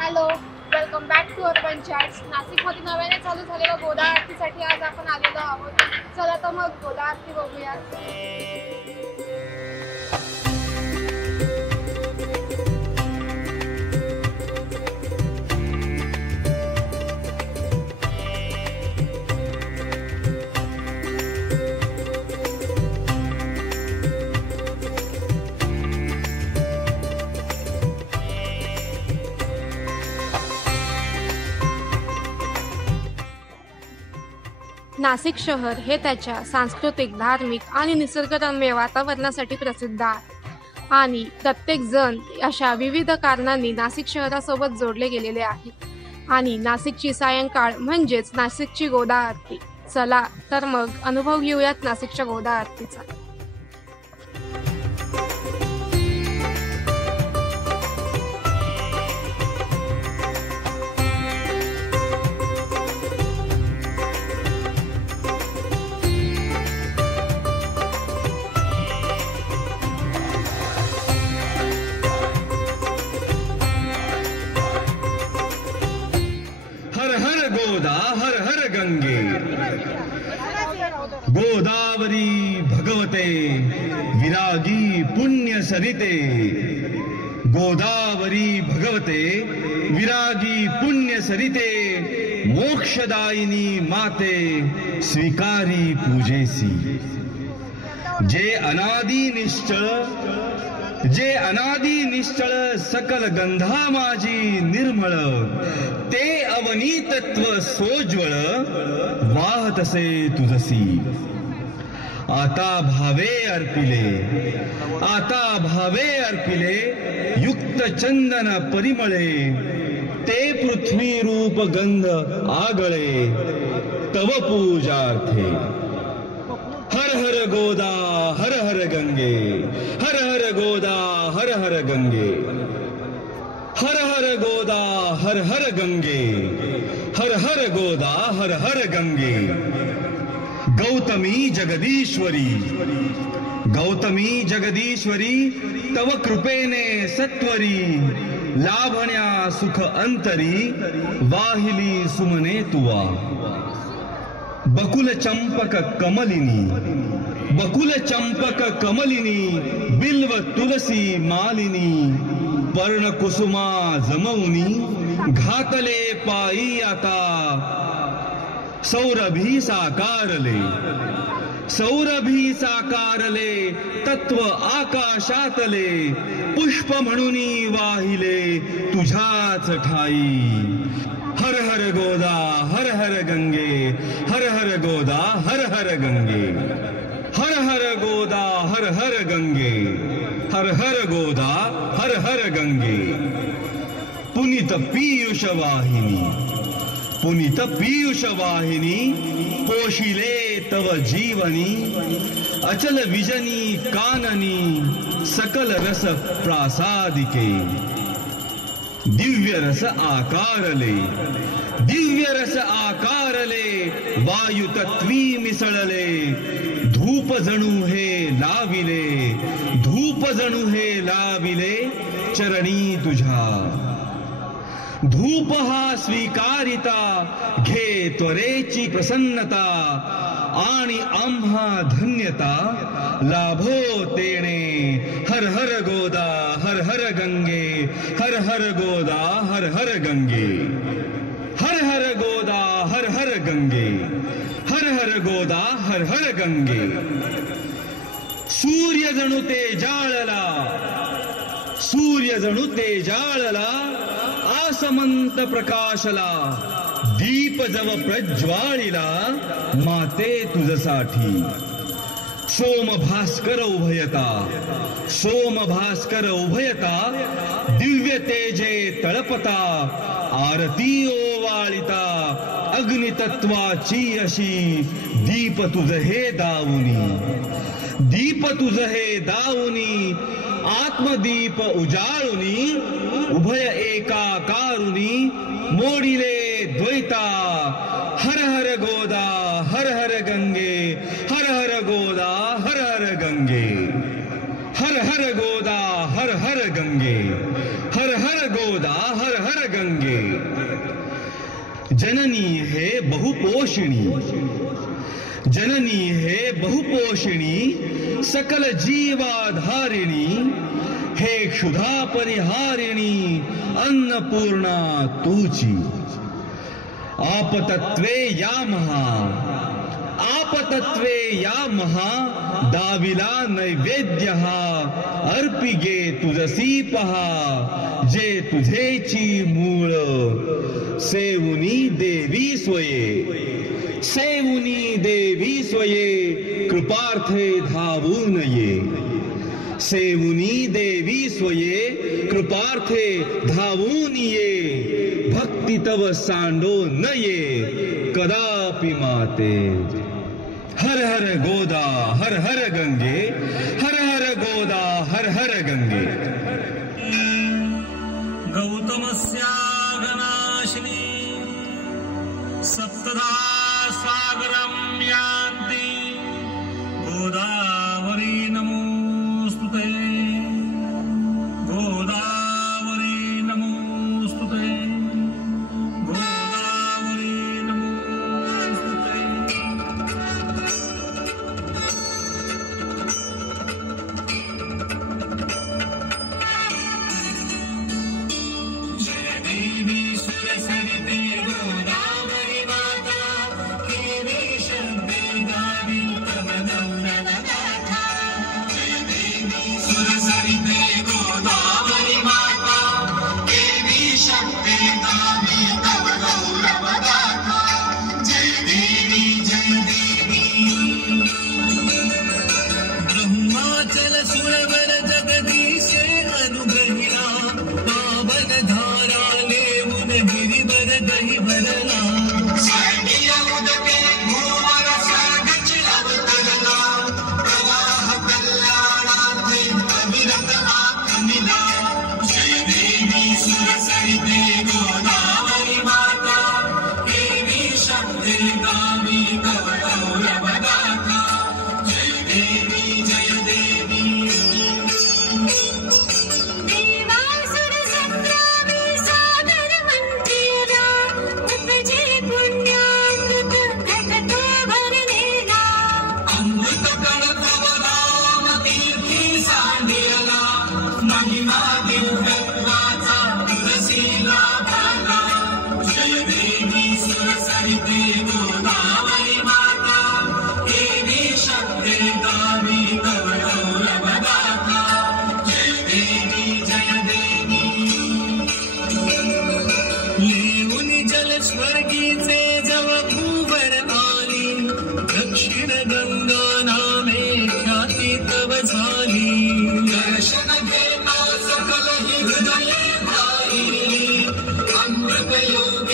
Hello, welcome back to Urban Chats. नाशिकमध्ये नव्याने चालू झालेल्या गोदा आरतीसाठी आज आपण आलेलो आहोत. चला तर मग गोदा आरती बघूयात. नाशिक शहर हे त्याच्या सांस्कृतिक, धार्मिक आणि निसर्गरम्य वातावरणासाठी प्रसिद्ध आहे आणि प्रत्येक जण अशा विविध कारणांनी नाशिक शहरासोबत जोडले गेलेले आहे. आणि नाशिकची सायंकाळ म्हणजेच नाशिकची गोदा आरती. चला तर मग अनुभव घेऊयात नाशिकच्या गोदा आरतीचा. हर हर गोदा हर हर गंगे, गोदावरी भगवते विरागी पुण्य सरिते. गोदावरी भगवते विरागी पुण्य सरिते, मोक्षदायिनी माते स्वीकारी पूजेसी. जे अनादि निश्चळ सकल गंधा माझी निर्मळ, ते अवनीतत्व सोज्वळ वाहतसे तुझसी. आता भावे अर्पिले युक्त चंदन परिमळे, ते पृथ्वी रूप गंध आगळे तव पूजार्थे. हर हर गोदा हर हर गंगे, हर हर गोदा हर हर गंगे, हर हर गोदा हर हर गंगे, हर हर गोदा हर हर गंगे. गौतमी जगदीश्वरी तव कृपेने सत्वरी, लाभण्या सुख अंतरी वाहिली सुमने तुवा. बकुल चंपक कमलिनी बिल्व तुलसी मालिनी, पर्ण कुसुमा जमवनी घातले पायी आता. सौरभी साकारले तत्व आकाशातले, पुष्प म्हणूनी वाहिले तुझ्याच ठाई. हर हर गोदा हर हर गंगे, हर हर गोदा हर हर गंगे, हर हर गोदा हर हर गंगे, हर हर गोदा हर हर गंगे. पुनीत पीयूष वाहिनी पोशिले तव जीवनी. अचल विजनी काननी सकल रस प्रासादिके. दिव्य रस आकारले वायु तत्वी मिसळले. धूप जणू हे लाविले चरणी तुझ्या. धूप हा स्वीकारिता घे त्वरेची प्रसन्नता, आणि आम्हा धन्यता लाभो तेणे. हर हर गोदा हर हर गंगे, हर हर गोदा हर हर गंगे, हर हर गोदा हर हर गंगे, हर हर गोदा हर हर गंगे. सूर्य जणू ते जाळला आसमंत प्रकाशला. दीप जव प्रज्वाळिला माते तुझसाठी. सोम भास्कर उभयता दिव्य तेजे तळपता. आरती ओवाळिता अग्नितत्वाची अशी. दीप तुझ हे दावुनी आत्मदीप उजाळुनी. उभय एकाकारुनी मोडिले द्वैता. हर हर गोदा हर हर गंगे, हर हर गोदा हर हर गंगे, हर हर गोदा हर हर गंगे, हर हर गोदा हर हर हर गंगे। जननी हे बहुपोषिणी, जननी हे बहुपोषिणी, सकल जीवाधारिणी, हे क्षुधा परिहारिणी अन्नपूर्णा तूची। आपतत्वे या महा, आपतत्वे या महा, दाविला नैवेद्य अर्पिगे तुझसी पहा, जे तुझेची मूळ। सेवुनी देवी स्वये, सेवुनी देवी स्वये, कृपार्थे धावून ये। सेवुनी देवी स्वये, कृपार्थे धावून ये। भक्ती तव सांडो न ये, कदापि माते। हर हर गोदा हर हर गंगे, हर हर गोदा हर हर गंगे। गौतमस्यागनाशिनी सप्तधा सागरं यान्ति, गोदावरी नमोस्तुते, गोदावरी नमोस्तुते, गोदावरी नमोस्तुते। जय देवी सुरसरिते गोदावरी माता, केवी शब्दे गावी तव नवनवगाथा। जय देवी सुरसरिते गोदावरी माता, केवी शब्दे गावी तव नवनवगाथा। जय देवी जय देवी। ब्रह्माचल सुरवर जगदीशे अनुग्रहिणा, पावन धारा लेऊन गिरिवर दही भरला। स्वर्गीय उदके भूवर स्वर्गची अवतरला, प्रवाह कल्याणार्थे अविरत आक्रमिला। जय देवी सुरसरिते गोदावरी माता, केवी शब्दे गावी तव गौरवगाथा। जय देवी जय देवी। देवासुर संग्रामी सागर मंदिरा, उपजे पुण्याकृत घटतो भरलेला। अमृत कळप बदाम तीर्थी सांडियला, महिमा दिव्यत्वाचा तुलसीला भाला। जय देवी सुरसरिते गोदावरी माता, केवी शब्दे गावी तव गौरवगाथा। जय देवी जय देवी। लेऊन जल स्वर्गीचे जव भूवर आली, दक्षिण गंगा नामे ख्याती तव झाली। दर्शन घेता सकल हृदये भाईली, अमृत योग